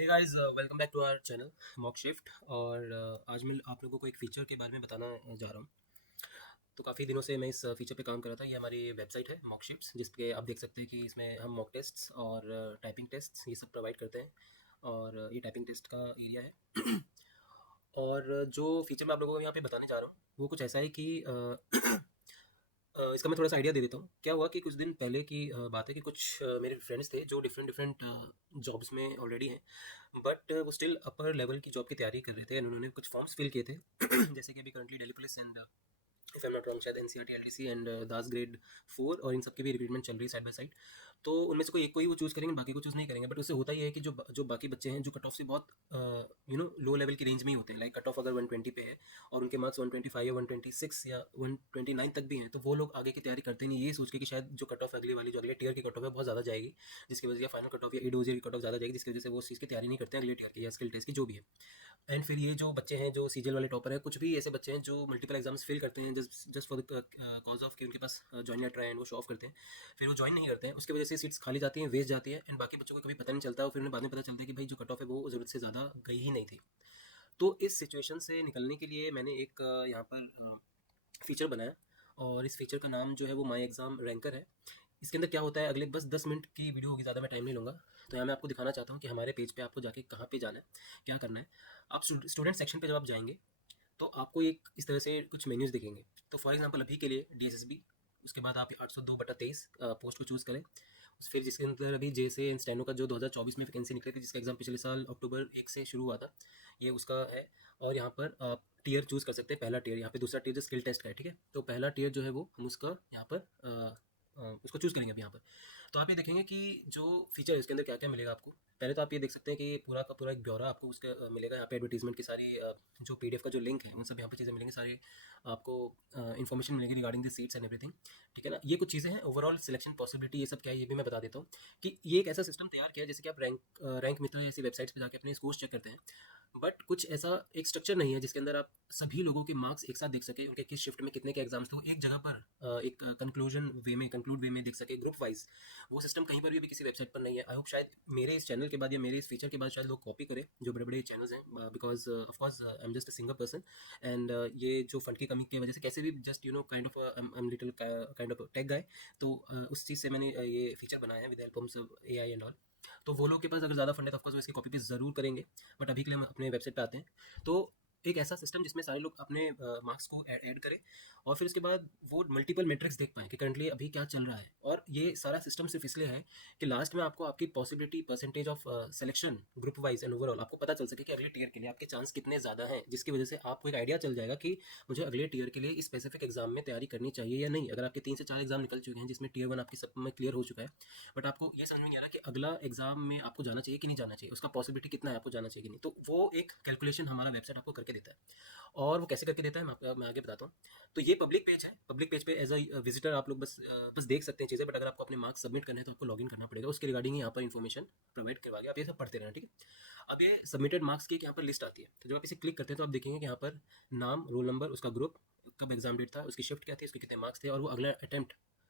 Hey guys, welcome back to our channel mock shift. और आज मैं आप लोगों को एक फ़ीचर के बारे में बताना जा रहा हूँ। तो काफ़ी दिनों से मैं इस फ़ीचर पे काम कर रहा था। ये हमारी वेबसाइट है मॉक शिफ्ट्स, जिस पे आप देख सकते हैं कि इसमें हम मॉक टेस्ट्स और टाइपिंग टेस्ट्स ये सब प्रोवाइड करते हैं। और ये टाइपिंग टेस्ट का एरिया है। और जो फ़ीचर मैं आप लोगों को यहाँ पे बताने जा रहा हूँ वो कुछ ऐसा है कि इसका मैं थोड़ा-सा आइडिया दे देता हूँ। क्या हुआ कि कुछ दिन पहले की बात है कि कुछ मेरे फ्रेंड्स थे जो डिफरेंट डिफरेंट जॉब्स में ऑलरेडी हैं, बट वो स्टिल अपर लेवल की जॉब की तैयारी कर रहे थे एंड उन्होंने कुछ फॉर्म्स फिल किए थे। जैसे कि अभी currently Delhi police and if I am not wrong शायद NCERT, LDC and DASS grade 4 और इन सब की भी रिक्रूटमेंट चल रही है साइड बाय साइड। तो उनमें से कोई एक को ही वो चूज़ करेंगे, बाकी को चूज़ नहीं करेंगे। बट उससे होता ये है कि जो बाकी बच्चे हैं जो कट ऑफ से बहुत लो लेवल की रेंज में ही होते हैं, लाइक कट ऑफ अगर 120 पे है और उनके मार्क्स 125 या 126 या 129 तक भी हैं, तो वो लोग आगे की तैयारी करते नहीं, ये सोच के कि शायद जो कट ऑफ अगली वाली जो अगले टीयर की कट ऑफ है बहुत ज़्यादा जाएगी, जिसकी वजह से फाइनल कट ऑफ या एडोजियर की कट ऑफ ज़्यादा जाएगी, जिसकी वजह से वो उस चीज़ की तैयारी नहीं करते हैं अगले टीयर की या स्किल टेस्ट की जो भी है। एंड फिर ये जो बच्चे हैं जो सीजीएल वाले टॉपर हैं, कुछ भी ऐसे बच्चे हैं जो मल्टीपल एग्जाम्स फेल करते हैं just for the cause of कि उनके पास जॉइन लेटर है एंड वो शो ऑफ करते हैं, फिर वो ज्वाइन नहीं करते हैं, उसकी वजह से सीट्स खाली जाती हैं, वेस्ट जाती है एंड बाकी बच्चों को कभी पता नहीं चलता और फिर उन्हें बाद में पता चलता है कि भाई जो कट ऑफ है वो ज़रूरत से ज़्यादा गई ही नहीं थी। तो इस सिचुएशन से निकलने के लिए मैंने एक यहाँ पर फीचर बनाया और इस फीचर का नाम जो है वो माई एग्ज़ाम रैंकर है। इसके अंदर क्या होता है, अगले बस 10 मिनट की वीडियो होगी, ज़्यादा मैं टाइम नहीं लूँगा। तो यहाँ मैं आपको दिखाना चाहता हूँ कि हमारे पेज पे आपको जाके कहाँ पे जाना है, क्या करना है। आप स्टूडेंट सेक्शन पे जब आप जाएंगे तो आपको एक इस तरह से कुछ मेन्यूज़ दिखेंगे। तो फॉर एग्जांपल अभी के लिए डीएसएसबी, उसके बाद आप 802/23 पोस्ट को चूज़ करें। फिर जिसके अंदर अभी जेसे एंड स्टेनो का जो 2024 में वैकेंसी निकली थी, जिसका एग्ज़ाम पिछले साल अक्टूबर 1 से शुरू हुआ था, ये उसका है। और यहाँ पर आप टियर चूज़ कर सकते हैं, पहला टियर, यहाँ पे दूसरा टियर जो स्किल टेस्ट का है, ठीक है। तो पहला टियर जो है वो हम उसका यहाँ पर उसको चूज़ करेंगे अभी यहाँ पर। तो आप ये देखेंगे कि जो फीचर है उसके अंदर क्या क्या मिलेगा आपको। पहले तो आप ये देख सकते हैं कि पूरा का पूरा एक ब्यौरा आपको उसका मिलेगा। यहाँ पे एडवर्टीजमेंट की सारी जो पीडीएफ का जो लिंक है उन सब यहाँ पे चीज़ें मिलेंगी, सारी आपको इन्फॉर्मेशन मिलेगी regarding the seats and everything, ठीक है ना। ये कुछ चीज़ें हैं, ओवरऑल सिलेक्शन पॉसिबिलिटी ये सब क्या है ये भी मैं बता देता हूँ। कि ये एक ऐसा सिस्टम तैयार किया है जैसे कि आप रैंक मित्र ऐसी वेबसाइट्स पे जाके अपने स्कोर्स चेक करते हैं, बट कुछ ऐसा एक स्ट्रक्चर नहीं है जिसके अंदर आप सभी लोगों के मार्क्स एक साथ देख सके, उनके किस शिफ्ट में कितने के एग्जाम्स थे, वो एक जगह पर एक कंक्लूड वे में देख सके ग्रुप वाइज। वो सिस्टम कहीं पर भी किसी वेबसाइट पर नहीं है। आई होप शायद मेरे इस चैनल के बाद या मेरे इस फीचर के बाद शायद लोग कॉपी करें जो बड़े बड़े चैनल्स हैं, because of course I am just a single person and ये जो फंड की कमी की वजह से कैसे भी just kind of I am little kind of take गाय। तो उस चीज़ से मैंने ये फीचर बनाया है with help of AI and all. तो वो लोग के पास अगर ज़्यादा फंड है तो ऑफकोर्स वो इसकी कॉपी पेस्ट ज़रूर करेंगे। बट अभी के लिए हम अपने वेबसाइट पे आते हैं। तो एक ऐसा सिस्टम जिसमें सारे लोग अपने मार्क्स को ऐड करें और फिर उसके बाद वो मल्टीपल मेट्रिक्स देख पाएँ कि करंटली अभी क्या चल रहा है। और ये सारा सिस्टम सिर्फ इसलिए है कि लास्ट में आपको आपकी possibility percentage of selection group wise and overall आपको पता चल सके कि अगले टीयर के लिए आपके चांस कितने ज़्यादा हैं, जिसकी वजह से आपको एक आइडिया चल जाएगा कि मुझे अगले टीयर के लिए इस स्पेसिफिक एग्जाम में तैयारी करनी चाहिए या नहीं। अगर आपके 3 से 4 एग्जाम निकल चुके हैं जिसमें टीयर 1 आपकी सब में क्लियर हो चुका है, बट आपको ये समझ में नहीं आ रहा कि अगला एग्जाम में आपको जाना चाहिए कि नहीं जाना चाहिए, उसका पॉसिबिलिटी कितना है आपको जाना चाहिए कि नहीं, तो वो एक कैलकुलेशन हमारा वेबसाइट आपको करके देता है। और वो कैसे करके देता है मैं आगे बताता हूँ। तो ये पब्लिक पेज है, पब्लिक पेज पे एज अ विजिटर आप लोग बस देख सकते हैं चीज़ें, बट अगर आपको अपने मार्क्स सबमिट करने हैं तो आपको लॉगिन करना पड़ेगा। उसके रिगार्डिंग यहाँ पर इन्फॉर्मेशन प्रोवाइड करवा के आप ये सब पढ़ते रहना, ठीक है। अब ये सबमिटेड मार्क्स की एक यहाँ पर लिस्ट आती है, तो जब आप इसे क्लिक करते हैं तो आप देखेंगे कि यहाँ पर नाम, रोल नंबर, उसका ग्रुप, कब एग्जाम डेट था, उसकी शिफ्ट क्या थी, उसके कितने मार्क्स थे और वो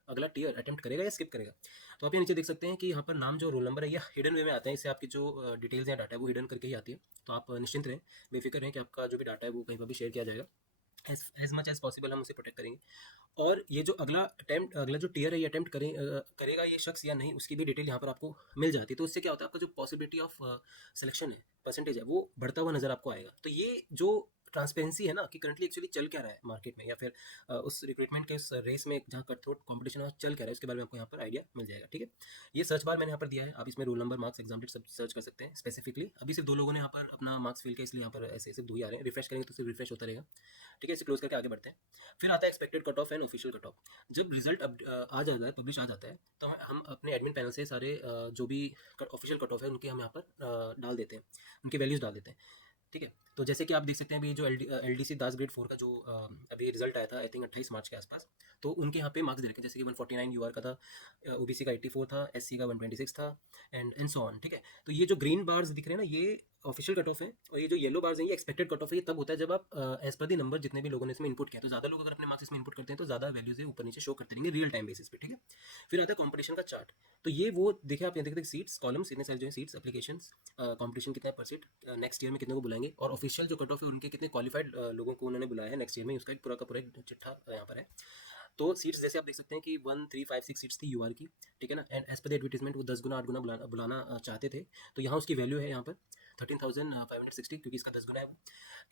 अगला टियर अटेम्प्ट करेगा या स्किप करेगा। तो आप ये नीचे देख सकते हैं कि यहाँ पर नाम, जो रोल नंबर है, ये हिडन वे में आता है। इससे आपकी जो डिटेल्स या डाटा है वो हिडन करके ही आती है। तो आप निश्चिंत रहें, बेफिक्र रहें कि आपका जो भी डाटा है वो कहीं पर भी शेयर किया जाएगा। एज मच एज पॉसिबल हम उसे प्रोटेक्ट करेंगे। और ये जो अगला जो टियर है ये करेगा ये शख्स या नहीं, उसकी भी डिटेल यहाँ पर आपको मिल जाती है। तो इससे क्या होता है, आपका जो पॉसिबिलिटी ऑफ सिलेक्शन है, परसेंटेज है, वो बढ़ता हुआ नजर आपको आएगा। तो ये जो ट्रांसपेरेंसी है ना कि करंटली एक्चुअली चल क्या रहा है मार्केट में, या फिर उस रिक्रूटमेंट के उस रेस में जहाँ कट थ्रोट कॉम्पिटिशन चल क्या रहा है, उसके बारे में आपको यहाँ पर आइडिया मिल जाएगा, ठीक है। ये सर्च बार मैंने यहाँ पर दिया है, आप इसमें roll number, marks, exam date सब सर्च कर सकते हैं स्पेसिफिकली। अभी सिर्फ 2 लोगों ने यहाँ पर अपना मार्क्स फिल किया, इसलिए यहाँ पर ऐसे सिर्फ 2 ही आ रहे हैं। रिफ्रेश करेंगे तो सिर्फ रिफ्रेश होता रहेगा, ठीक है। इसे क्लोज करके आगे बढ़ते हैं। फिर आता है expected cut off and official cut off. जब रिजल्ट आ जाता है, पब्लिश आ जाता है, तो हम अपने एडमिन पैनल से सारे जो भी ऑफिशियल कट ऑफ है उनके हम यहाँ पर डाल देते हैं, उनकी वैल्यूज़ डाल देते हैं, ठीक है। तो जैसे कि आप देख सकते हैं अभी जो एलडीसी दास ग्रेड 4 का जो अभी रिजल्ट आया था, आई थिंक 28 मार्च के आसपास, तो उनके यहाँ पे मार्क्स दे रखे हैं। जैसे कि 149 यूआर का था, ओबीसी का 84 था, एससी का 126 था एंड सो ऑन, ठीक है। तो ये जो ग्रीन बार्स दिख रहे हैं ना, ये ऑफिशियल कट ऑफ है, और ये जो येलो बार्स हैं ये एक्सपेक्टेड कट ऑफ है। ये तब होता है जब आप एज पर दी नंबर जितने भी लोगों ने इसमें इनपुट किया, तो ज़्यादा लोग अगर अपने मार्क्स इसमें इनपुट करते हैं तो ज़्यादा वैल्यूज ऊपर नीचे शो करते रहेंगे रियल टाइम बेसिस पे, ठीक है। फिर आता है कॉम्पिटिशन का चार्ट। तो ये वो देखिए आप यहाँ देखते हैं सीट्स कॉलम्स इतने सारे जो है सीट्स एप्लीकेशन कॉम्पिटिशन कितना है पर सीट, नेक्स्ट ईयर में कितने को बुलाएंगे, और ऑफिशियल जो कट ऑफ है उनके कितने क्वालिफाइड लोगों को उन्होंने बुलाया है नेक्स्ट ईयर में, उसका एक पूरा का पूरा एक चिट्ठा यहाँ पर है। तो सीट्स जैसे आप देख सकते हैं कि 1 3 5 6 सीट्स थी यूआर की, ठीक है ना। And as per the advertisement वो 10 गुना 8 गुना बुलाना चाहते थे। तो यहाँ उसकी वैल्यू है यहाँ पर 13,560, क्योंकि इसका 10 गुना है वो।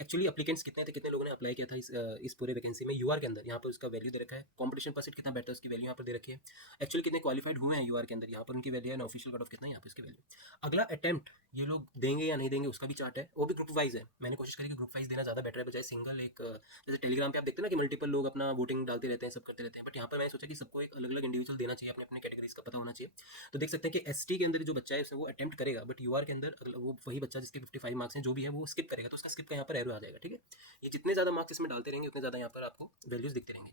एक्चुअली अप्लीकेंट्स कितने थे, कितने लोगों ने अप्लाई किया था इस पूरे वैकेंसी में यूआर के अंदर, यहाँ पर उसका वैल्यू दे रखा है। कॉम्पिटिशन परसेंट कितना बैठता है उसकी वैल्यू यहाँ पर दे रखी है। एक्चुअली कितने क्वालिफाइड हुए हैं यूआर के अंदर, यहाँ पर उनकी वैल्यू है। ऑफिशियल कट ऑफ कितना है यहाँ पर उसकी वैल्यू। अगला अटेम्प्ट ये लोग देंगे या नहीं देंगे उसका भी चार्ट है, वो भी ग्रुप वाइज है। मैंने कोशिश करी कि ग्रुप वाइज देना ज़्यादा बेटर है बजाय सिंगल एक, जैसे टेलीग्राम पे आप देखते हैं ना कि मल्टीपल लोग अपना वोटिंग डालते रहते हैं, सब करते रहते हैं, बट यहाँ पर मैंने सोचा कि सबको एक अलग अलग इंडिविजुअल देना चाहिए, अपने अपने कैटेगरीज का पता होना चाहिए। तो देख सकते हैं कि एसटी के अंदर जो बच्चा है उसमें वो अटेम्प्ट करेगा, बट यूआर के अंदर वो वही बच्चा जिसके 55 मार्क्स हैं जो भी है वो स्किप करेगा, तो उसका स्किप का यहाँ पर एरो आ जाएगा, ठीक है। ये जितने ज़्यादा मार्क्स इसमें डालते रहेंगे उतने ज़्यादा यहाँ पर आपको वैल्यूज दिखते रहेंगे,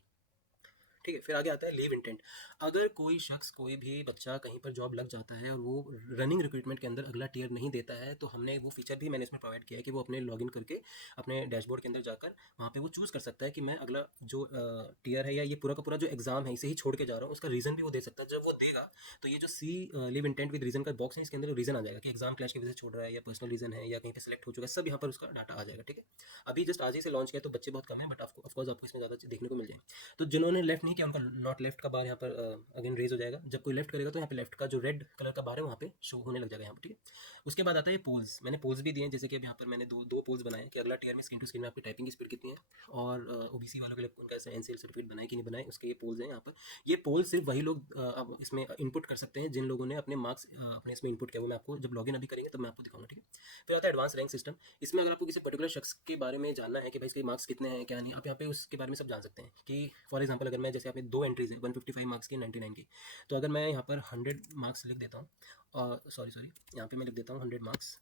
ठीक है। फिर आगे आता है लीव इंटेंट। अगर कोई शख्स कोई भी बच्चा कहीं पर जॉब लग जाता है और वो रनिंग रिक्रूटमेंट के अंदर अगला टीयर नहीं देता है, तो हमने वो फीचर भी मैंने इसमें प्रोवाइड किया है कि वो अपने लॉगिन करके अपने डैशबोर्ड के अंदर जाकर वहाँ पे वो चूज़ कर सकता है कि मैं अगला जो टीयर है या ये पूरा का पूरा जो एग्जाम है इसे ही छोड़ के जा रहा हूँ, उसका रीज़न भी वो दे सकता है। जब वो देगा तो ये जो सी लीव इंटेंट विद रीज़न का बॉक्स है इसके अंदर रीज़न आ जाएगा कि एग्जाम क्लैश की वजह से छोड़ रहा है या पर्सनल रीज़न है या कहीं पर सेलेक्ट हो चुका है, सब यहाँ पर उसका डाटा आ जाएगा, ठीक है। अभी जस्ट आज ही से लॉन्च किया तो बच्चे बहुत कम है, बट ऑफकोर्स आपको इसमें ज़्यादा देखने को मिल जाए। तो जिन्होंने लेफ्ट नहीं किया उनका नॉट लेफ्ट का बार यहाँ पर अगेन रेज हो जाएगा। जब कोई लेफ्ट करेगा तो यहाँ पे लेफ्ट का जो रेड कलर का बार है वहाँ पे शो होने लग जाएगा यहाँ पर, ठीक है। उसके बाद आता है पोल्स। मैंने पोल्स भी दिए हैं, जैसे कि अब यहाँ पर मैंने दो पोल्स बनाए कि अगला टीयर में स्क्रीन टू स्क्रीन में आपकी टाइपिंग स्पीड कितनी है, और ओबीसी वालों के लिए उनका एनसीएल सर्टिफिकेट बनाए कि नहीं बनाए, उसके ये पोल्स हैं यहाँ पर। ये पोल सिर्फ वही लोग अब इसमें इनपुट कर सकते हैं जिन लोगों ने अपने मार्क्स अपने इसमें इनपुट किया, वो मैं आपको जब लॉगिन अभी करेंगे तब मैं आपको दिखाऊंगा, ठीक है। फिर आता है एडवांस रैंक सिस्टम। इसमें अगर आपको किसी पर्टिकुलर शख्स के बारे में जानना है कि भाई इसके मार्क्स कितने हैं क्या नहीं, आप यहाँ पे उसके बारे में सब जान सकते हैं। कि फॉर एग्जांपल अगर मैं जैसे आपने दो एंट्रीज है 155 मार्क्स की 99 की, तो अगर मैं यहाँ पर 100 मार्क्स लिख देता हूँ, और सॉरी यहाँ पे मैं लिख देता हूँ 100 मार्क्स,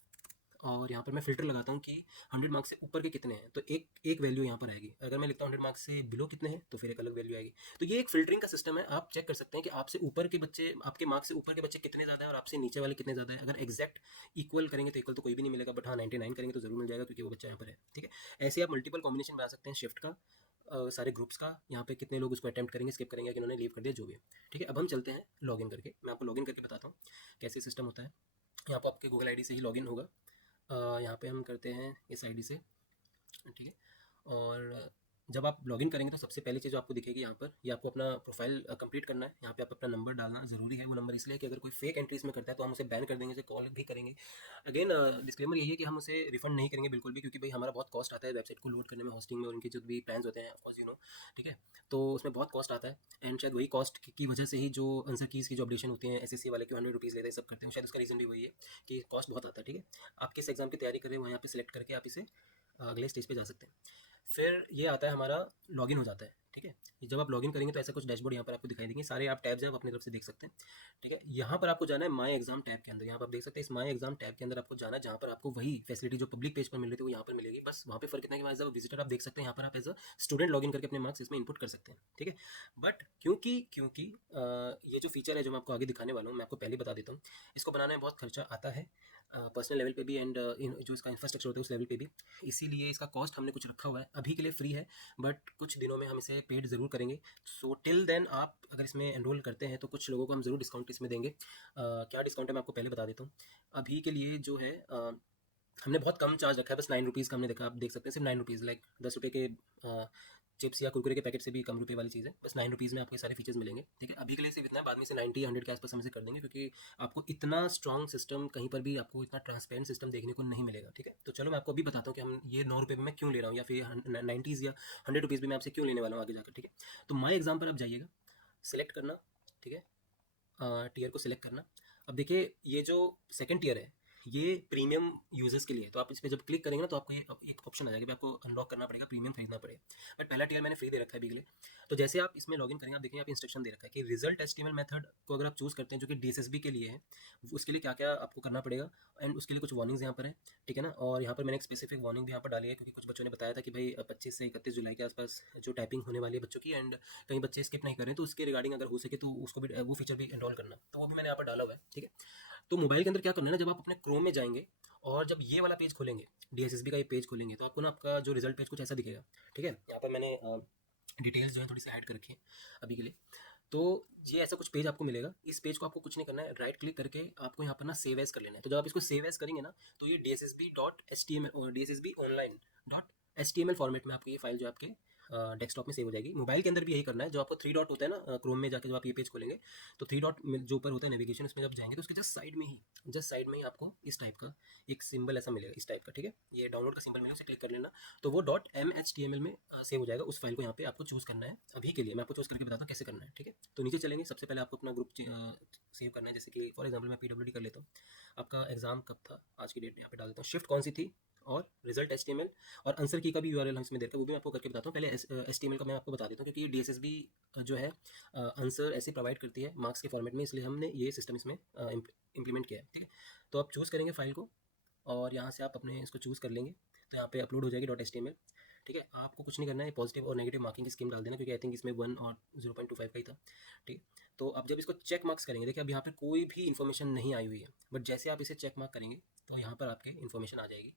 और यहाँ पर मैं फ़िल्टर लगाता हूँ कि 100 मार्क्स से ऊपर के कितने हैं, तो एक एक वैल्यू यहाँ पर आएगी। अगर मैं लिखता हूँ 100 मार्क्स से बिलो कितने हैं तो फिर एक अलग वैल्यू आएगी। तो ये एक फ़िल्टरिंग का सिस्टम है। आप चेक कर सकते हैं कि आपसे ऊपर के बच्चे, आपके मार्क्स से ऊपर के बच्चे कितने ज़्यादा है और आपसे नीचे वाले कितने ज़्यादा है। अगर एक्जैक्ट इक्वल करेंगे तो इक्वल तो कोई भी नहीं मिलेगा, बट हाँ 99 करेंगे तो ज़रूर मिल जाएगा क्योंकि वो बच्चा यहाँ पर है, ठीक है। ऐसे आप मल्टीपल कॉम्बिनेशन बना सकते हैं शिफ्ट का, सारे ग्रुप्स का, यहाँ पे कितने लोग उसको अटेम्प्ट करेंगे, स्किप करेंगे कि उन्होंने लीव कर दिया, जो भी है, ठीक है। अब हम चलते हैं लॉगिन करके, मैं आपको लॉगिन करके बताता हूँ कैसे सिस्टम होता है। यहाँ पर आपके गूगल आईडी से ही लॉगिन होगा। यहाँ पे हम करते हैं इस आईडी से, ठीक है। और जब आप लॉगिन करेंगे तो सबसे पहली चीज़ जो आपको दिखेगी यहाँ पर, ये आपको अपना प्रोफाइल कंप्लीट करना है। यहाँ पे आप अपना नंबर डालना ज़रूरी है। वो नंबर इसलिए कि अगर कोई फेक एंट्री इसमें करता है तो हम उसे बैन कर देंगे, उसे कॉल भी करेंगे। अगेन डिस्क्लेमर यही है कि हम उसे रिफंड नहीं करेंगे बिल्कुल भी, क्योंकि भाई हमारा बहुत कॉस्ट आता है वेबसाइट को लोड करने में, होस्टिंग में, और उनके जो भी प्लान्स होते हैं ऑफकोर्स यू नो, ठीक है। तो उसमें बहुत कॉस्ट आता है, एंड शायद वही कॉस्ट की वजह से ही जो आंसर कीज़ की जो अपडेशन होती हैं एसएससी वाले के 100 रुपीज़ लेते हैं, सब करते हैं, शायद उसका रीज़न भी वही है कि कॉस्ट बहुत आता है, ठीक है। आप किस एग्जाम की तैयारी कर रहे हैं वो यहाँ पे सिलेक्ट करके आप इसे अगले स्टेज पे जा सकते हैं। फिर ये आता है हमारा लॉगिन हो जाता है, ठीक है। जब आप लॉगिन करेंगे तो ऐसा कुछ डैशबोर्ड यहाँ पर आपको दिखाई देंगे, सारे आप टैब्स हैं आप अपनी तरफ से देख सकते हैं, ठीक है। यहाँ पर आपको जाना है माई एग्जाम टैब के अंदर। यहाँ पर आप देख सकते हैं इस माई एग्जाम टैब के अंदर आपको जाना है, जहाँ पर आपको वही फैसिलिटी जो पब्लिक पेज पर मिल रही थी वो यहाँ पर मिलेगी। बस वहाँ पे फर्क इतना है कि एज अ विजिटर आप देख सकते हैं यहाँ पर आप एज अ स्टूडेंट लॉगिन करके अपने मार्क्स इसमें इनपुट कर सकते हैं, ठीक है। बट क्योंकि क्योंकि ये जो फीचर है जो मैं आपको आगे दिखाने वाला हूँ, मैं आपको पहले बता देता हूँ, इसको बनाने में बहुत खर्चा आता है पर्सनल लेवल पे भी, एंड जो इसका इंफ्रास्ट्रक्चर होता है उस लेवल पे भी। इसीलिए इसका कॉस्ट हमने कुछ रखा हुआ है, अभी के लिए फ्री है, बट कुछ दिनों में हम इसे पेड ज़रूर करेंगे। सो टिल देन आप अगर इसमें एनरोल करते हैं तो कुछ लोगों को हम ज़रूर डिस्काउंट इसमें देंगे। क्या डिस्काउंट है मैं आपको पहले बता देता हूँ। अभी के लिए जो है हमने बहुत कम चार्ज रखा है, बस 9 रुपीज़ का हमने देखा, आप देख सकते हैं सिर्फ 9 रुपीज़, लाइक 10 रुपये के चिप्स या कुरकुरे के पैकेट से भी कम रुपये वाली चीज़ है। बस 9 रुपीज़ में आपको ये सारे फीचर्स मिलेंगे, ठीक है। अभी के लिए सिर्फ इतना है, बाद में से 90 100 के आसपास हम इसे कर देंगे, क्योंकि आपको इतना स्ट्रॉन्ग सिस्टम कहीं पर भी, आपको इतना ट्रांसपेरेंट सिस्टम देखने को नहीं मिलेगा, ठीक है। तो चलो मैं आपको अभी बताता हूँ कि हम ये 9 रुपये में मैं क्यों ले रहा हूँ, या फिर 90s या 100 रुपीज़ भी मैं आपसे क्यों लेने वाला हूँ आगे जाकर, ठीक है। तो माई एग्जाम पर आप जाइएगा, सिलेक्ट करना, ठीक है, टीयर को सिलेक्ट करना। अब देखिए ये जो सेकंड टीयर है ये प्रीमियम यूजर्स के लिए है, तो आप इस पर जब क्लिक करेंगे ना तो आपको ये एक ऑप्शन आ जाएगा कि आपको अनलॉक करना पड़ेगा, प्रीमियम खरीदना पड़ेगा। बट पहला टीयर मैंने फ्री दे रखा है अभी के लिए। तो जैसे आप इसमें लॉगिन करेंगे आप देखेंगे आप इंस्ट्रक्शन दे रखा है कि रिजल्ट एस्टिमेट मेथड को अगर आप चूज़ करते हैं जो कि डीएसएसबी के लिए है, उसके लिए क्या क्या आपको करना पड़ेगा, एंड उसके लिए कुछ वार्निंग्स यहाँ पर है, ठीक है ना। और यहाँ पर मैंने एक स्पेसिफिक वार्निंग भी यहाँ पर डाली है, क्योंकि कुछ बच्चों ने बताया था कि भाई 25 से 31 जुलाई के आसपास जो टाइपिंग होने वाली है बच्चों की, एंड कई बच्चे स्किप नहीं कर रहे हैं, तो उसके रिगार्डिंग अगर हो सके तो उसको भी वो फीचर भी इनरोल करना, तो वो भी मैंने यहाँ पर डाला हुआ है, ठीक है। तो मोबाइल के अंदर क्या करना है ना, जब आप अपने क्रोम में जाएंगे और जब ये वाला पेज खोलेंगे, डीएसएसबी का ये पेज खोलेंगे, तो आपको ना आपका जो रिजल्ट पेज कुछ ऐसा दिखेगा। ठीक है, यहाँ पर मैंने डिटेल्स जो है थोड़ी सी ऐड कर रखी है अभी के लिए। तो ये ऐसा कुछ पेज आपको मिलेगा। इस पेज को आपको कुछ नहीं करना है, राइट क्लिक करके आपको यहाँ पर ना सेव एज कर लेना है। तो जब आप इसको सेव एज करेंगे ना, तो ये DSSB.html DSSB online.html फॉर्मेट में आपको ये फाइल जो आपके डेस्कटॉप में सेव हो जाएगी। मोबाइल के अंदर भी यही करना है। जो आपको थ्री डॉट होता है ना क्रोम में जाकर जब आप ये पेज खोलेंगे, तो थ्री डॉट जो ऊपर होता है नेविगेशन, उसमें जब जाएंगे तो उसके जस्ट साइड में ही आपको इस टाइप का एक सिंबल ऐसा मिलेगा, इस टाइप का। ठीक है, ये डाउनलोड का सिंबल मिलेगा, उसे क्लिक कर लेना। तो वो .mhtml में सेव हो जाएगा। उस फाइल को यहाँ पे आपको चूज़ करना है। अभी के लिए मैं आपको चूज़ करके बताता हूँ कैसे करना है। ठीक है, तो नीचे चलेंगे, सबसे पहले आपको अपना ग्रुप सेव करना है। जैसे कि फॉर एग्जाम्पल मैं PWD कर लेता हूँ। आपका एग्जाम कब था, आज की डेट यहाँ पे डाल देता हूँ, शिफ्ट कौन सी थी, और रिजल्ट HTML, और आंसर की का भी URL हम इसमें देकर वो भी मैं आपको करके बताता हूँ। पहले HTML का मैं आपको बता देता हूँ, क्योंकि ये DSSB जो है आंसर ऐसे प्रोवाइड करती है मार्क्स के फॉर्मेट में, इसलिए हमने ये सिस्टम इसमें इम्प्लीमेंट किया है। ठीक है, तो आप चूज़ करेंगे फाइल को और यहाँ से आप अपने इसको चूज़ कर लेंगे, तो यहाँ पे अपलोड हो जाएगी .html। ठीक है, आपको कुछ नहीं करना है, पॉजिटिव और नेगेटिव मार्किंग की स्कीम डाल देना, क्योंकि आई थिंक इसमें 1 और 0.25 का ही था। ठीक, तो अब जब इसको चेक मार्क्स करेंगे, देखिए अब यहाँ पर कोई भी इन्फॉर्मेशन नहीं आई हुई है, बट जैसे आप इसे चेक मार्क करेंगे तो यहाँ पर आपके इन्फॉर्मेशन आ जाएगी।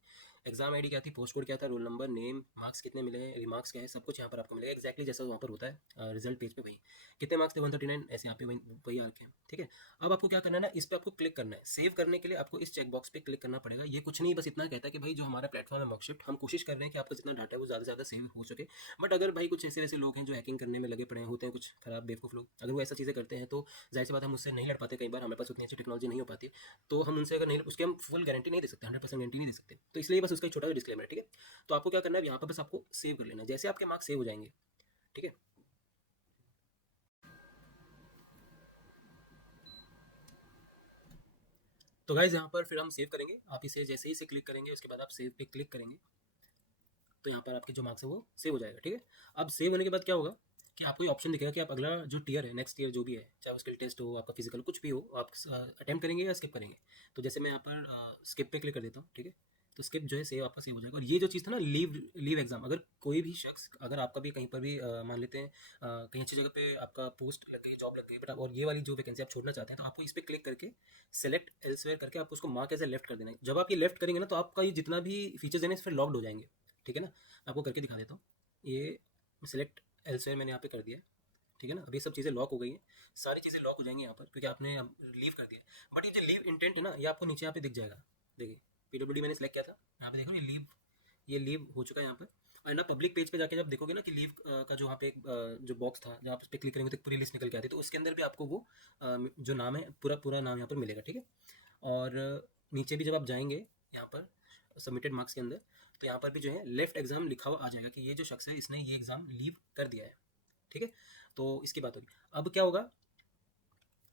एग्जाम आईडी क्या थी, पोस्ट कोड क्या था, रोल नंबर, नेम, मार्क्स कितने मिले, रिमार्क्स क्या है, सब कुछ यहाँ पर आपको मिलेगा एक्जैक्टली जैसा वहाँ पर होता है रिजल्ट पेज पे। वही कितने मार्क्स थे, 139, ऐसे यहाँ पे वही आ रखे हैं। ठीक है, अब आपको क्या करना है ना, इस पर आपको क्लिक करना है। सेव करने के लिए आपको इस चेक बॉक्स पे क्लिक करना पड़ेगा। ये कुछ नहीं, बस इतना कहता है कि भाई जो हमारा प्लेटफॉर्म है मॉकशिफ्ट, हम कोशिश कर रहे हैं कि आपका जितना डाटा है वो ज़्यादा से ज़्यादा सेव हो सके। बट अगर भाई कुछ ऐसे वैसे लोग हैं जो हैकिंग करने में लगे पड़े होते हैं, कुछ खराब बेवकूफ़ लोग, अगर वो ऐसा चीज़ें करते हैं, तो जाहिर सी बात है हम उससे नहीं लड़ पाते। कई बार हमारे पास उतनी अच्छी टेक्नोलॉजी नहीं हो पाती, तो हम उनसे अगर नहीं, उसके हम फुल गारंटी नहीं दे सकते, 100% गारंटी नहीं दे सकते। तो इसलिए बस उसका एक छोटा सा डिस्क्लेमर है। ठीक है, तो आपको क्या करना है, यहाँ पर बस आपको सेव कर लेना है। जैसे आपके मार्क्स सेव हो जाएंगे, ठीक है, तो गाइज यहाँ पर फिर हम सेव करेंगे। आप इसे जैसे ही इसे क्लिक करेंगे, उसके बाद आप सेव पे क्लिक करेंगे, तो यहाँ पर आपके जो मार्क्स है वो सेव हो जाएगा। ठीक है, अब सेव होने के बाद क्या होगा कि आपको ये ऑप्शन दिखेगा कि आप अगला जो टीयर है, नेक्स्ट ईयर जो भी है, चाहे उसके लिए टेस्ट हो, आपका फिजिकल कुछ भी हो, आप अटेम्प्ट करेंगे या स्किप करेंगे। तो जैसे मैं यहाँ पर स्किप पे क्लिक कर देता हूँ। ठीक है, तो स्किप जो है सेव आपका सेव हो जाएगा। और ये जो चीज़ था ना, लीव एग्जाम, अगर कोई भी शख्स, अगर आपका भी कहीं पर भी मान लेते हैं कहीं अच्छी जगह पे आपका पोस्ट लग गई, जॉब लग गई, बट और ये वाली जो वैकेंसी आप छोड़ना चाहते हैं, तो आपको इस पर क्लिक करके सेलेक्ट एल्सवेयर करके आप उसको मार्क एज ए लेफ्ट कर देना है। जब आप ये लेफ्ट करेंगे ना, तो आपका ये जितना भी फीचर्स हैं फिर लॉक्ड हो जाएंगे। ठीक है ना, आपको करके दिखा देता हूँ। ये सिलेक्ट एल्सवेयर मैंने यहाँ पे कर दिया। ठीक है ना, अभी सब चीज़ें लॉक हो गई हैं, सारी चीज़ें लॉक हो जाएंगी यहाँ पर, क्योंकि आपने अब लीव कर दिया। बट ये जो लीव इंटेंट है ना, ये आपको नीचे यहाँ पे दिख जाएगा। देखिए PWD मैंने सेलेक्ट किया था, यहाँ पे देखो ये लीव हो चुका है यहाँ पर। और ना पब्लिक पेज पे जाके जब देखोगे ना कि लीव का जो वहाँ पे एक जो बॉक्स था, जहाँ पे क्लिक करेंगे तो पूरी लिस्ट निकल के आती है, तो उसके अंदर भी आपको वो जो नाम है पूरा नाम यहाँ पर मिलेगा। ठीक है, और नीचे भी जब आप जाएंगे यहाँ पर सबमिटेड मार्क्स के अंदर, तो यहाँ पर भी जो है लेफ्ट एग्जाम लिखा हुआ आ जाएगा कि ये जो शख्स है इसने ये एग्जाम लीव कर दिया है। ठीक है, तो इसकी बात होगी। अब क्या होगा,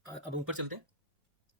अब ऊपर चलते हैं।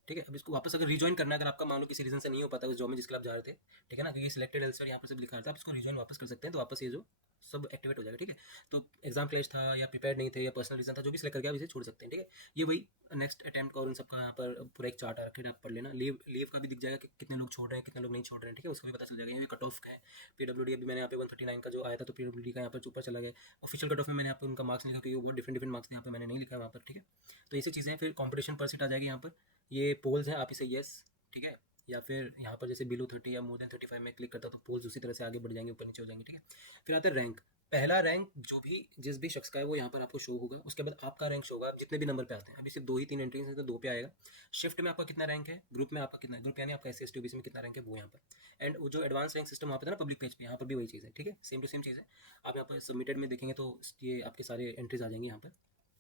ठीक है, अब इसको वापस अगर रिजॉइन करना है, अगर आपका मान लो किसी रीजन से नहीं हो पाता उस जॉब में जिसके लिए आप जा रहे थे, ठीक है ना, क्योंकि सिलेक्टेड एल्सवेयर यहाँ पर सब लिखा रहता है, आप इसको रिजॉइन वापस कर सकते हैं, तो वापस ये जो सब एक्टिवेट हो जाएगा। ठीक है, तो एग्जाम क्लैश था या प्रिपेयर नहीं थे या पर्सनल रीजन था, जो भी सिलेक्ट करके आप इसे छोड़ सकते हैं। ठीक है, ये वही नेक्स्ट अटेम्प्ट का और उन सबका यहाँ पर पूरा एक चार्ट आ रखा है, आप पढ़ लेना। लीव का भी दिख जाएगा कि कितने लोग छोड़ रहे हैं, कितने लोग नहीं छोड़ रहे हैं। ठीक है, उसका भी पता चल जाएगा। ये कट ऑफ का है PWD, अभी मैंने यहाँ पे 139 का जो आया था, तो PWD का यहाँ पर ऊपर चला गया। ऑफिशियल कट ऑफ में मैंने यहाँ पर उनका मार्क्स लिखा, क्योंकि वो बहुत डिफरेंट मार्क्स यहाँ पर मैंने नहीं लिखा है वहाँ पर। ठीक है, तो ऐसी चीज़ें हैं। फिर कॉम्पिटिशन पर सीट आ जाएगी यहाँ पर। ये पोल्स हैं, आप इसे येस, ठीक है, या फिर यहाँ पर जैसे बिलो 30 या मोर देन 35 में क्लिक करता, तो पोल्स उसी तरह से आगे बढ़ जाएंगे, ऊपर नीचे हो जाएंगे। ठीक है, फिर आता है रैंक। पहला रैंक जो भी जिस भी शख्स का है वो यहाँ पर आपको शो होगा। उसके बाद आपका रैंक शो होगा, आप जितने भी नंबर पे आते हैं। अभी सिर्फ 2 ही 3 एंट्रीज हैं, तो 2 पे आएगा। शिफ्ट में आपका कितना रैंक है, ग्रुप में आपका कितना है, ग्रुप यानी आपका SC ST OBC में कितना रैंक है वो यहाँ पर। एंड वो जो एडवांस रैंक सिस्टम वहाँ पे था ना पब्लिक पेज पे, यहाँ पर भी वही चीज़ है। ठीक है, सेम टू सेम चीज़ है। आप यहाँ पर सबमिटेड में देखेंगे तो ये आपके सारे एंट्रीज आ जाएंगे यहाँ पर।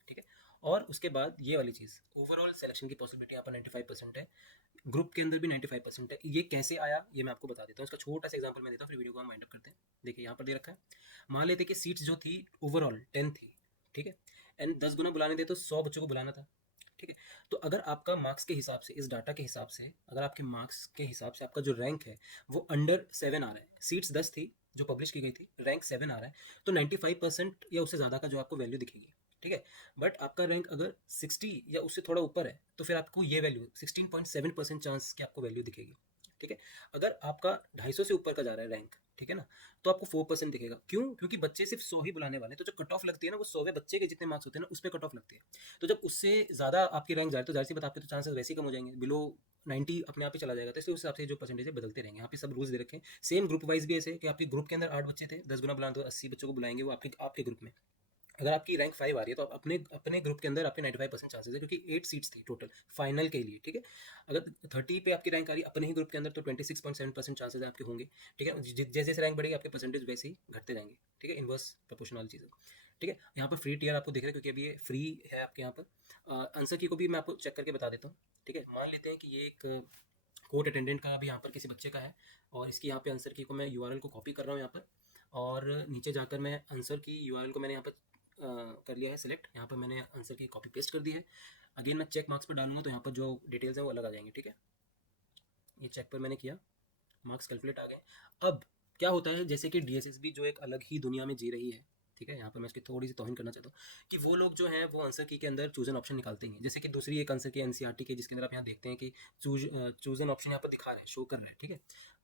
ठीक है, और उसके बाद ये वाली चीज़, ओवरऑल सिलेक्शन की पॉसिबिलिटी यहाँ पर 95% है, ग्रुप के अंदर भी 95% है। ये कैसे आया ये मैं आपको बता देता हूँ। इसका छोटा सा एग्जांपल मैं देता हूँ, फिर वीडियो को हम वाइंड अप करते हैं। देखिए यहाँ पर दे रखा है, मान लेते कि सीट्स जो थी ओवरऑल 10 थी। ठीक है, एंड 10 गुना बुलाने थे तो 100 बच्चों को बुलाना था। ठीक है, तो अगर आपका मार्क्स के हिसाब से, इस डाटा के हिसाब से, अगर आपके मार्क्स के हिसाब से आपका जो रैंक है वो अंडर 7 आ रहा है, सीट्स 10 थी जो पब्लिश की गई थी, रैंक 7 आ रहा है, तो 95% या उससे ज़्यादा का जो आपको वैल्यू दिखेगी। ठीक है, बट आपका रैंक अगर 60 या उससे थोड़ा ऊपर है, तो फिर आपको ये वैल्यू 16.7% चांस की आपको वैल्यू दिखेगी। ठीक है, अगर आपका 250 से ऊपर का जा रहा है रैंक, ठीक है ना, तो आपको 4% दिखेगा। क्यों? क्योंकि बच्चे सिर्फ 100 ही बुलाने वाले हैं, तो जो कट ऑफ लगती है ना वो 100वें बच्चे के जितने मार्क्स होते हैं ना उस पर कट ऑफ लगती है। तो जब उससे ज़्यादा आपकी रैंक जाए तो जाहिर सी बात आपके तो चांसेस वैसे ही कम हो जाएंगे, बिलो 90 अपने आप ही चला जाएगा। तो इसलिए उस हिसाब से जो परसेंटेज है बदलते रहेंगे। यहाँ पे सब रूल्स दे रखे हैं। सेम ग्रुप वाइज भी ऐसे है कि आपके ग्रुप के अंदर 8 बच्चे थे, 10 गुना बुलाना तो 80 बच्चों को बुलाएंगे वो आपके आपके ग्रुप में। अगर आपकी रैंक 5 आ रही है तो आप अपने अपने ग्रुप के अंदर आपके 95% चांसेस है, क्योंकि 8 सीट्स थी टोटल फाइनल के लिए, ठीक है। अगर 30 पे आपकी रैंक आ रही है अपने ही ग्रुप के अंदर तो 26.7% चांसेस है आपके होंगे, ठीक है। जैसे जैसे रैंक बढ़ेगी आपके परसेंटेज वैसे ही घटते जाएंगे, ठीक है। इनवर्स प्रोपोर्शनल चीज़ है, ठीक है। यहाँ पर फ्री टीयर आपको दिख रहा है क्योंकि अभी ये फ्री है आपके यहाँ पर। आंसर की को भी मैं आपको चेक करके बता देता हूँ, ठीक है। मान लेते हैं कि ये एक कोर्ट अटेंडेंट का भी यहाँ पर किसी बच्चे का है, और इसकी यहाँ पे आंसर की को मैं यूआरएल को कॉपी कर रहा हूँ यहाँ पर, और नीचे जाकर मैं आंसर की यूआरएल को मैंने यहाँ पर कर लिया है सिलेक्ट। यहाँ पर मैंने आंसर की कॉपी पेस्ट कर दी है। अगेन मैं चेक मार्क्स पर डालूंगा तो यहाँ पर जो डिटेल्स हैं वो अलग आ जाएंगे, ठीक है। ये चेक पर मैंने किया, मार्क्स कैलकुलेट आ गए। अब क्या होता है, जैसे कि डीएसएसबी जो एक अलग ही दुनिया में जी रही है, ठीक है। यहाँ पर मैं इसकी थोड़ी सी तौहीन करना चाहता हूँ कि वो लोग जो हैं वो आंसर की के अंदर चूजन ऑप्शन निकालते हैं। जैसे कि दूसरी एक आंसर की एनसीईआरटी के जिसके अंदर आप यहाँ देखते हैं कि चूजन ऑप्शन यहाँ पर दिखा रहे हैं, शो कर रहा है, ठीक है।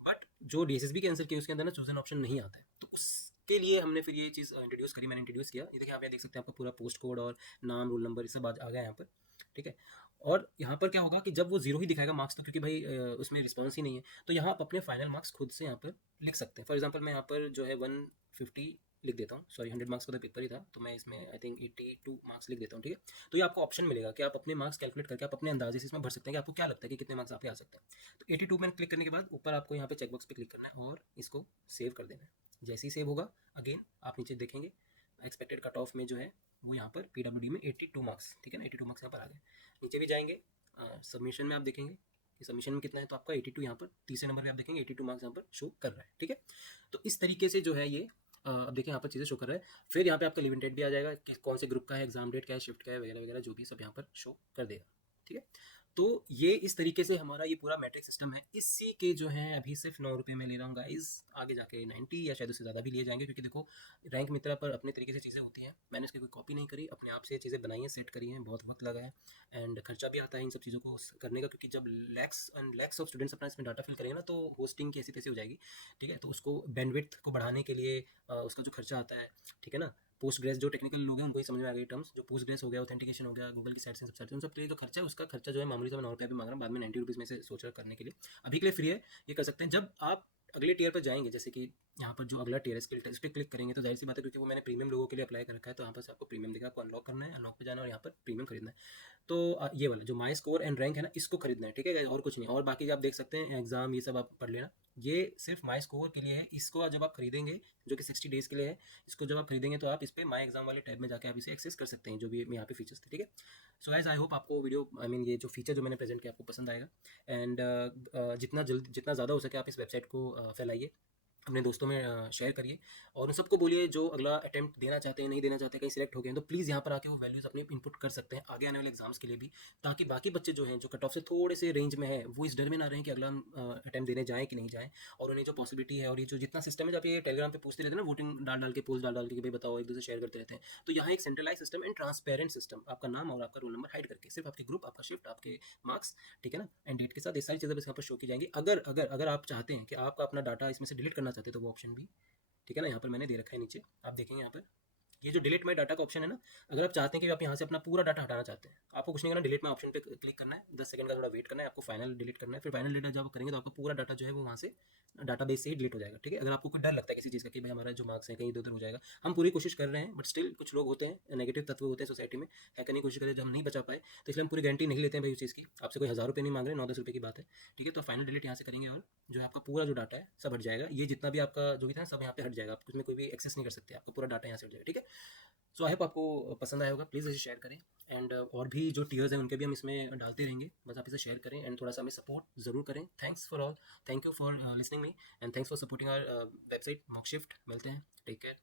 बट जो डीएसएसबी के आंसर की उसके अंदर ना चूजन ऑप्शन नहीं आता है, तो उसके लिए हमने फिर ये चीज़ इंट्रोड्यूस करी, मैंने इंट्रोड्यूस किया। ये देखिए आप यहाँ देख सकते हैं आपका पूरा पोस्ट कोड और नाम रोल नंबर ये सब आ गया यहाँ पर, ठीक है। और यहाँ पर क्या होगा कि जब वो जीरो ही दिखाएगा मार्क्स, तो क्योंकि भाई उसमें रिस्पॉन्स ही नहीं है, तो यहाँ आप अपने फाइनल मार्क्स खुद से यहाँ पर लिख सकते हैं। फॉर एग्जाम्पल मैं यहाँ पर जो है 150 लिख देता हूँ, सॉरी 100 मार्क्स का तो पेपर ही था, तो मैं इसमें आई थिंक 82 मार्क्स लिख देता हूँ, ठीक है। तो ये आपको ऑप्शन मिलेगा कि आप अपने मार्क्स कैलकुलेट करके आप अपने अंदाजे से इसमें भर सकते हैं कि आपको क्या लगता है कि कितने मार्क्स आपके आ सकते हैं। तो 82 में क्लिक करने के बाद ऊपर आपको यहाँ पे चेकबॉक्स पे क्लिक करना है और इसको सेव कर देना है। जैसे ही सेव होगा अगेन आप नीचे देखेंगे एक्सपेक्टेड कट ऑफ में जो है वो यहाँ पर पीडब्ल्यूडी में 82 मार्क्स, ठीक है ना, 82 मार्क्स यहाँ पर आ गए। नीचे भी जाएंगे, सबमिशन में आप देखेंगे कि सबमिशन में कितना है, तो आपका 82 यहाँ पर तीसरे नंबर पे आप देखेंगे 82 मार्क्स यहाँ पर शो कर रहा है, ठीक है। तो इस तरीके से जो है ये अब देखिए यहाँ पर चीज़ें शो कर रहा है। फिर यहाँ पे आपका लिव इन डेट भी आ जाएगा कि कौन से ग्रुप का है, एग्जाम डेट क्या है, शिफ्ट क्या है, वगैरह वगैरह जो भी सब यहाँ पर शो कर देगा, ठीक है। तो ये इस तरीके से हमारा ये पूरा मैट्रिक सिस्टम है। इसी के जो है अभी सिर्फ 9 रुपये में ले रहा हूँ गाइज, आगे जाके 90 या शायद उससे ज़्यादा भी लिए जाएंगे, क्योंकि देखो रैंक मित्रा पर अपने तरीके से चीज़ें होती हैं। मैंने इसकी कोई कॉपी नहीं करी, अपने आप से ये चीज़ें बनाई हैं, सेट करी हैं, बहुत वक्त लगा है एंड खर्चा भी आता है इन सब चीज़ों को करने का, क्योंकि जब lakhs and lakhs of students अपना इसमें डाटा फिल करेंगे ना तो होस्टिंग की ऐसी तैसी हो जाएगी, ठीक है। तो उसको बैंडविड्थ को बढ़ाने के लिए उसका जो खर्चा आता है, ठीक है ना। पोस्ट ग्रेस जो टेक्निकल लोग हैं उनको ही समझ में आ गई टर्म्स, जो पोस्ट ग्रेस हो गया, ऑथेंटिकेशन हो गया, गूगल की साइट से सब साइट, उन सब के लिए जो खर्चा है उसका खर्चा जो है मामूली सा मैं 9 रुपये भी मांग रहा हूँ, बाद में 90 रुपीज़ में से सोच रहा करने के लिए। अभी के लिए फ्री है, ये कर सकते हैं। जब आप अगले टियर पर जाएंगे, जैसे कि यहाँ पर जो अगला टियर है स्किल टेस्ट इस पर क्लिक करेंगे, तो जाहिर सी बात है क्योंकि वो मैंने प्रीमियम लोगों के लिए अप्लाई कर रखा है, तो यहाँ पर आपको प्रीमियम दिखा, आपको अनलॉक करना है, अनलॉक पे जाना है और यहाँ पर प्रीमियम खरीदना है। तो ये वाला जो माई स्कोर एंड रैंक है ना, इसको खरीदना है, ठीक है, और कुछ नहीं। और बाकी जो आप देख सकते हैं एग्जाम ये सब आप पढ़ लेना, ये सिर्फ माई स्कोर के लिए है। इसको जब आप खरीदेंगे जो कि 60 डेज़ के लिए है, इसको जब आप खरीदेंगे तो आप इस पर माई एग्जाम वाले टैब में जाकर आप इसे एक्सेस कर सकते हैं, जो भी यहाँ पे फीचर्स थे, ठीक है। सो गाइस आई होप आपको वीडियो आई मीन ये जो फीचर जो मैंने प्रेजेंट किया आपको पसंद आएगा। एंड जितना ज़्यादा हो सके आप इस वेबसाइट को फैलाइए, अपने दोस्तों में शेयर करिए, और उन सबको बोलिए जो अगला अटेम्प्ट देना चाहते हैं, नहीं देना चाहते, कहीं सिलेक्ट हो गए हैं, तो प्लीज़ यहाँ पर आके वो वैल्यूज़ अपनी इनपुट कर सकते हैं आगे आने वाले एग्जाम्स के लिए भी, ताकि बाकी बच्चे जो हैं जो कट ऑफ से थोड़े से रेंज में है वो इस डर में ना रहें कि अगला अटेम्प्ट देने जाएँ कि नहीं जाएँ। और उन्हें जो पॉसिबिलिटी है और ये जो जितना सिस्टम है, जब ये टेलीग्राम पे पूछते रहते हैं ना, वोटिंग डाल के पोस्ट डाल के कि भाई बताओ, एक दूसरे शेयर करते रहते हैं, तो यहाँ एक centralise system and transparent system, आपका नाम और आपका रोल नंबर हाइड करके सिर्फ आपके ग्रुप, आपका शिफ्ट, आपके मार्क्स, ठीक है ना, एंड डेट के साथ ये सारी चीज़ें बस यहाँ पर शो की जाएंगी। अगर अगर अगर आप चाहते हैं कि आपका अपना डाटा इसमें से डिलीट करना चाहते हैं तो वो ऑप्शन भी, ठीक है ना, यहाँ पर मैंने दे रखा है नीचे, आप देखेंगे यहाँ पर ये जो डिलीट माई डाटा का ऑप्शन है ना, अगर आप चाहते हैं कि आप यहाँ से अपना पूरा डाटा हटाना चाहते हैं, आपको कुछ नहीं करना, डिलीट माई ऑप्शन पे क्लिक करना है, 10 सेकंड का थोड़ा वेट करना है, आपको फाइनल डिलीट करना है, फिर फाइनल डिलीट जब करेंगे तो आपका पूरा डाटा जो है वो वहाँ से डाटाबेस से ही डिलीट हो जाएगा, ठीक है। अगर आपको कोई डर लगता है किसी चीज़ का कि भाई हमारा जो मार्क्स है कहीं इधर उधर हो जाएगा, हम पूरी कोशिश कर रहे हैं, बट स्टिल कुछ लोग होते हैं, नेगेटिव तत्व होते हैं सोसाइटी में, है करने की कोशिश करते हैं, जब हम नहीं बचा पाए तो इसलिए हम पूरी गारंटी नहीं लेते हैं भाई उस चीज़ की। आपसे कोई 1000 रुपये नहीं मांग रहे, 9-10 रुपये की बात है, ठीक है। तो फाइनल डिलीट यहाँ से करेंगे और जो है आपका पूरा जो डाटा है सब हट जाएगा, ये जितना भी आपका जो भी था सब यहाँ पे हट जाएगा, आप उसमें कोई भी एक्सेस नहीं कर सकते, आपको पूरा डाटा यहाँ से हट जाएगा, ठीक है। सो आई होप आपको पसंद आया होगा, प्लीज़ इसे शेयर करें, एंड और भी जो टीयर्स हैं उनके भी हम इसमें डालते रहेंगे, बस आप इसे शेयर करें एंड थोड़ा सा हमें सपोर्ट ज़रूर करें। Thanks for all, thank you for listening me and thanks for supporting our website Mockshift. मिलते हैं, टेक केयर।